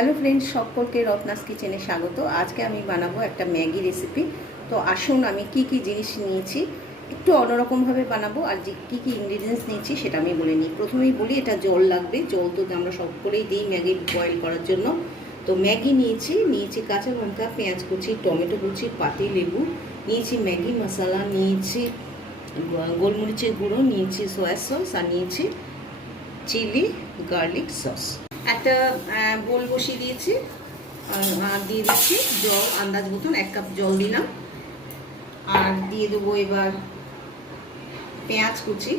Hello friends, সকলকে রত্নাস কিচেনে স্বাগত। আজকে আমি বানাবো একটা ম্যাগি রেসিপি। তো আসুন আমি কি কি জিনিস নিয়েছি একটু অন্যরকমভাবে বানাবো, আর যে কী কী ইনগ্রিডিয়েন্টস নিয়েছি সেটা আমি বলে নিই। প্রথমেই বলি, এটা জল লাগবে। জল তো আমরা সকলেই দিই ম্যাগি বয়েল করার জন্য। তো ম্যাগি নিয়েছি কাঁচা লঙ্কা, পেঁয়াজ কুচি, টমেটো কুচি, পাতি লেবু নিয়েছি, ম্যাগি মশলা নিয়েছি, গোলমরিচের গুঁড়ো নিয়েছি, সয়া সস, আর নিয়েছি চিলি গার্লিক সস। একটা বোল বসিয়ে দিয়েছি, আর দিয়ে দিচ্ছি জল আন্দাজ মতন, 1 কাপ জল দিলাম। আর দিয়ে দেবো এবার পেঁয়াজ কুচি।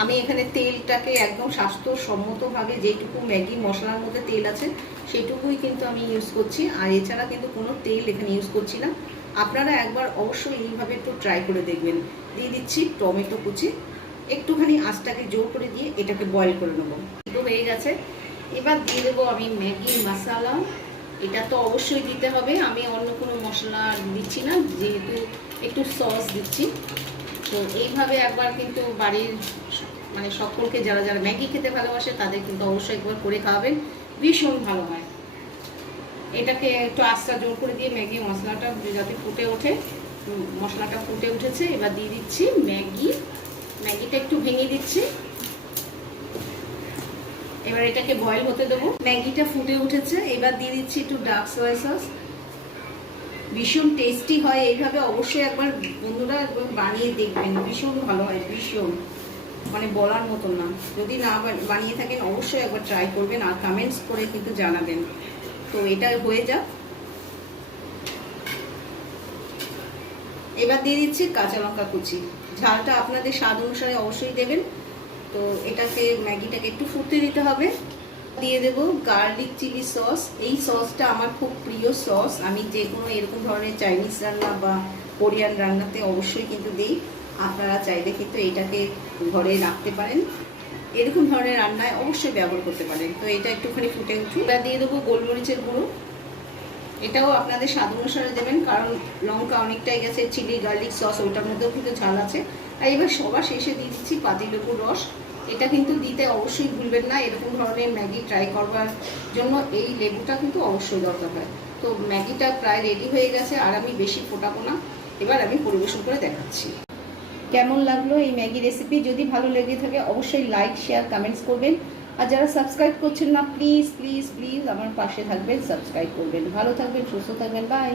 আমি এখানে তেলটাকে একদম স্বাস্থ্যসম্মতভাবে যেটুকু ম্যাগি মশলার মধ্যে তেল আছে সেটুকুই কিন্তু আমি ইউজ করছি, আর এছাড়া কিন্তু কোনো তেল এখানে ইউজ করছি না। আপনারা একবার অবশ্যই এইভাবে একটু ট্রাই করে দেখবেন। দিয়ে দিচ্ছি টমেটো কুচি। একটুখানি আঁচটাকে জোর করে দিয়ে এটাকে বয়েল করে নেবো। একটু হয়ে গেছে, এবার দিয়ে দেবো আমি ম্যাগি মশলা। এটা তো অবশ্যই দিতে হবে, আমি অন্য কোনো মশলা দিচ্ছি না, যেহেতু একটু সস দিচ্ছি। তো এইভাবে একবার কিন্তু বাড়ির মানে সকলকে যারা যারা ম্যাগি খেতে ভালোবাসে তাদের কিন্তু অবশ্যই একবার করে খাওয়াবেন, ভীষণ ভালো হয়। এটাকে একটু আস্তা জোর করে দিয়ে ম্যাগি মশলাটা যাতে ফুটে ওঠে, মশলাটা ফুটে উঠেছে। এবার দিয়ে দিচ্ছি ম্যাগিটা একটু ভেঙে দিচ্ছি। এবার এটাকে বয়েল হতে দেবো। ম্যাগিটা ফুটে উঠেছে, এবার দিয়ে দিচ্ছি একটু ডার্ক সয়া সস। ভীষণ টেস্টি হয়, এইভাবে অবশ্যই একবার বন্ধুরা একবার বানিয়ে দেখবেন, ভীষণ ভালো হয়, ভীষণ মানে বলার মতন না। যদি না বানিয়ে থাকেন অবশ্যই একবার ট্রাই করবেন, আর কমেন্টস করে কিন্তু জানাবেন। তো এটা হয়ে যাক। এবার দিয়ে দিচ্ছি কাঁচা লঙ্কা কুচি। ঝালটা আপনাদের স্বাদ অনুসারে অবশ্যই দেবেন। তো এটাকে ম্যাগিটাকে একটু ফুটতে দিতে হবে। দিয়ে দেব গার্লিক চিলি সস। এই সসটা আমার খুব প্রিয় সস, আমি যে কোনো এরকম ধরনের চাইনিজ রান্না বা কোরিয়ান রান্নাতে অবশ্যই কিন্তু দিই। আপনারা চাইলে কিন্তু এইটাকে ঘরে রাখতে পারেন, এরকম ধরনের রান্নায় অবশ্যই ব্যবহার করতে পারেন। তো এটা একটুখানি ফুটে উঠুক। এবার দিয়ে দেবো গোলমরিচের গুঁড়ো। এটাও আপনাদের স্বাদ অনুসারে দেবেন, কারণ লঙ্কা অনেকটাই গেছে, চিলি গার্লিক সস ওটার মধ্যেও কিন্তু ঝাল আছে। আর এবার সবার শেষে দিয়ে দিচ্ছি পাতিলেবুর রস। এটা কিন্তু দিতে অবশ্যই ভুলবেন না, এরকম ধরনের ম্যাগি ট্রাই করবার জন্য এই লেবুটা কিন্তু অবশ্যই দরকার হয়। তো ম্যাগিটা প্রায় রেডি হয়ে গেছে, আর আমি বেশি ফোটাবো না। এবার আমি পরিবেশন করে দেখাচ্ছি কেমন লাগলো এই ম্যাগি রেসিপি। যদি ভালো লেগে থাকে অবশ্যই লাইক, শেয়ার, কমেন্টস করবেন। আর যারা সাবস্ক্রাইব করছেন না, প্লিজ প্লিজ প্লিজ আমার পাশে থাকবেন, সাবস্ক্রাইব করবেন। ভালো থাকবেন, সুস্থ থাকবেন, বাই।